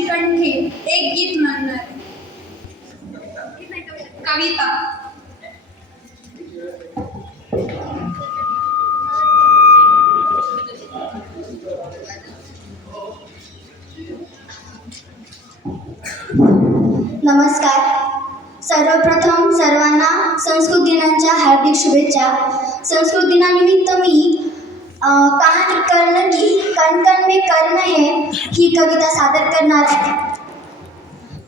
माझ्याशी कंठी एक गीत म्हणणार. कविता. नमस्कार. सर्वप्रथम सर्वांना संस्कृत दिनाच्या हार्दिक शुभेच्छा. संस्कृत दिनानिमित्त मी कहानी कर्ण की कण कण में कर्ण है ही कविता सादर करणार आहे.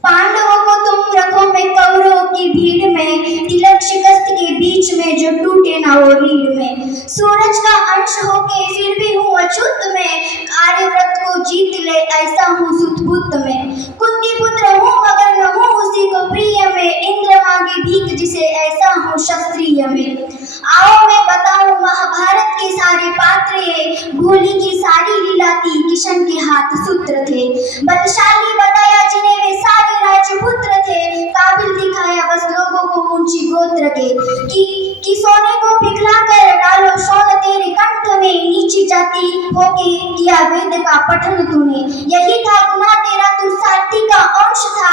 पांडवों को तुम रखो मैं कौरवों की भीड़ में, तिलक शिकस्त के बीच में जो टूटे ना वो रीढ़ में. सूरज का अंश होके फिर भी हूँ अछूत में, आर्यव्रत को जीत ले ऐसा हूँ सुतबुत में. कुंती पुत्र हूँ मगर न हूँ उसी को प्रिय में, इंद्र मांगे भीख जिसे ऐसा हूँ क्षत्रिय में. आओ मैं बताऊं महाभारत के सारे पात्र ये, भोली की सारी लीला थी किशन के हाथ सूत्र थे. बलशाली बताया जिन्हें वे सारे राजपुत्र थे, काबिल दिखाया बस लोगों को ऊंची गोत्र के. कि सोने को पिघला कर डालो सोना तेरे कंठ में, नीची जाति होके किया वेद का पठन तूने. यही था गुनाह तेरा, तू सारथी का अंश था,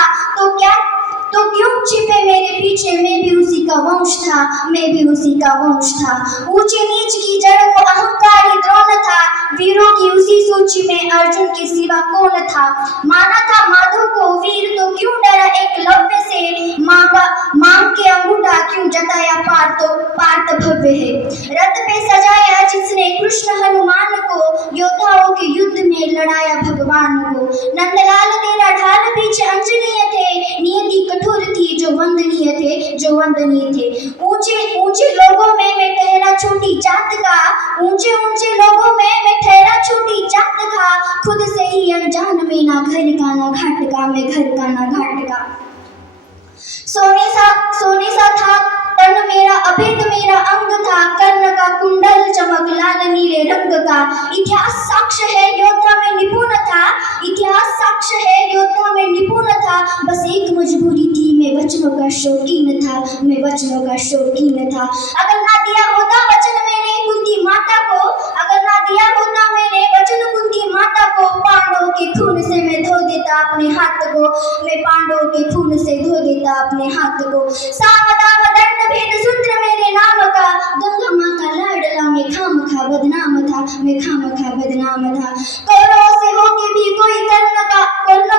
तो क्यों छिपे मेरे पीछे, मैं भी उसी का वंश था, मैं भी उसी का वंश था. ऊंचे नीच की जड़ वो अहंकारी द्रोण था, वीरों की उसी सूची में अर्जुन के सिवा कौन था. माना था माधव को वीर तो क्यों डरा एकलव्य से, मांग के अंगूठा क्यों जताया पार्थ भव्य है. रथ पे सजाया जिसने कृष्ण हनुमान को, योद्धाओं के युद्ध में लड़ाया भगवान को. नंदलाल तेरा ढाल पीछे अंजनीय थे, नियति कठोर थी जो वंदनीय थे. ऊंचे ऊंचे लोगों में मैं ठहरा छोटी जात का, ऊंचे ऊंचे लोगों में मैं ठहरा छोटी जात का. खुद से ही अनजान में ना घर का ना घाट का, मैं घर का ना घाट का. सोने सा था तन मेरा, अभेद मेरा अंग था, कर्ण का कुंडल चमक लाल नीले रंग का. इतिहास साक्ष्य है योद्धा में निपुण था, इतिहास साक्ष्य है योद्धा में निपुण था. बस एक मजबूरी थी, मैं वचनों का शौकीन था, मैं वचनों का शौकीन था. अगर ना दिया होता वचन मैंने कुंती माता को, अगर ना दिया होता मैंने वचन कुंती माता को, पांडवों के खून से मैं धो देता अपने हाथ को, मैं पांडवों के खून से धो देता अपने हाथ को. सामदान दंड भेद सूत्र मेरे नाम का, गंगा माँ का लाडला मैं खामखा बदनाम था, मैं खामखा बदनाम था. कौरवों से होके भी कोई कर्ण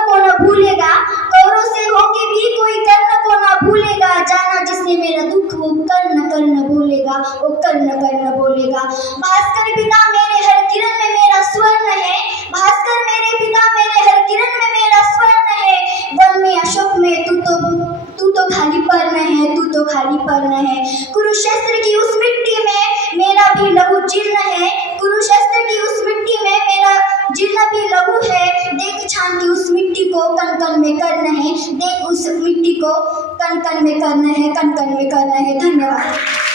को न भूलेगा, कौरवों से होके भी कोई कर्ण को न भूलेगा. जाना जिसने मेरा दुख वो कर्ण कर्ण बोलेगा, वो कर्ण कर्ण बोलेगा. भास्कर पिता मेरे हर किरण में मेरा स्वर्ण है, भास्कर मेरे पिता मेरे हर किरण में मेरा स्वर्ण है. वन में अशोक में तू तो खाली पर्ण है, तू तो खाली पर्ण है. कुरुक्षेत्र की उस मिट्टी में मेरा भी लहू जीर्ण है, कुरुक्षेत्र की उस मिट्टी में मेरा जीर्ण भी लहू है. देख छान की उस मिट्टी को कण कण में कर्ण है, देख उस मिट्टी को कण कण में कर्ण है, कण कण में कर्ण है. धन्यवाद.